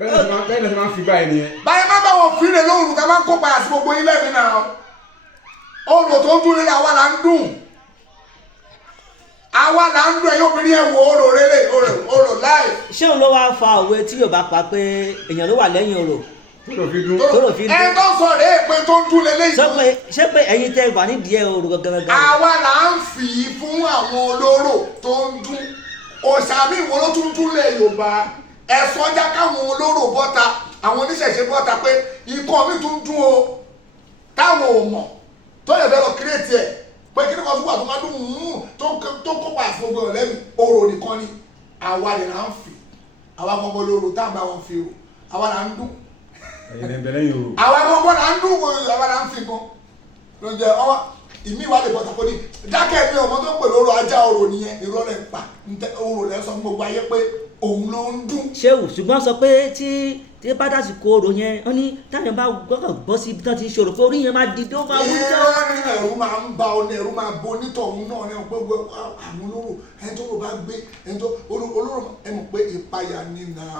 bẹ́ẹ̀ ni máa ń fi báyìí nìyẹn. báyìí má bá wọn fi lè lóhùn ká má kó padà sí gbogbo ilé mi náà orò tó ń dún lélẹ̀ àwa là ń dùn ẹ̀yin obìnrin ẹ̀ wò orò rere orò láì. ṣé òun ló wá fa òwe tí Yorùbá pa pé èèyàn ló wà lẹ́yìn orò tóró fi dún. ẹ tó sọ rèé pé tó ń dún lélẹ̀ yìí. ṣé pé ẹ̀yin tẹ́ wà nídìí ẹ̀ orò gangan. àwa là ń fi fún àwọn olóró tó ń dún òṣàmì ìwọ ló tún dún lẹ̀ Yorùbá ẹ̀sọ́ já káwọn olóró bọ́ta àwọn oníṣẹ̀ṣe bọ́ta pé ikọ̀ mi tún dún o táwọn ò mọ̀ tó yẹ fẹ́ lọ kírètì ẹ̀ pé kí ni kan fún wa tó máa dún tó kópa àfọgbọ́ ọ̀lẹ́mi orò nìkan ni àwa rẹ̀ là ń fi àwa gbogbo olóró tá à ń bá wọn fi o àwa là ń dún àwa gbogbo là ń dún àwa là ń fi gan ló ń jẹ ọwọ́ ìmí ìwádìí bọ́ta kò ní dákẹ́ mi ọmọ tó ń pè lóró ajá orò nìyẹn irọ́ rẹ̀ pa orò rẹ̀ sọ fún gbogbo ayé pé òun ló ń dún. ṣéwù ṣùgbọ́n sọ pé tí bá dásìkò orò yẹn wọ́n ní táyọ̀ bá gbọ́kàn gbọ́ sí ibi tí wọ́n ti ń ṣòro pé orí yẹn máa dìde ó máa wú jọ́. ẹ̀rù máa ń ba ọ ní ẹ̀rù máa bo onítọ̀hún náà ní gbogbo àwọn olóró ẹni tó rò bá gbé ẹni tó olóró ẹ mọ̀ pé ìpayà ní náà.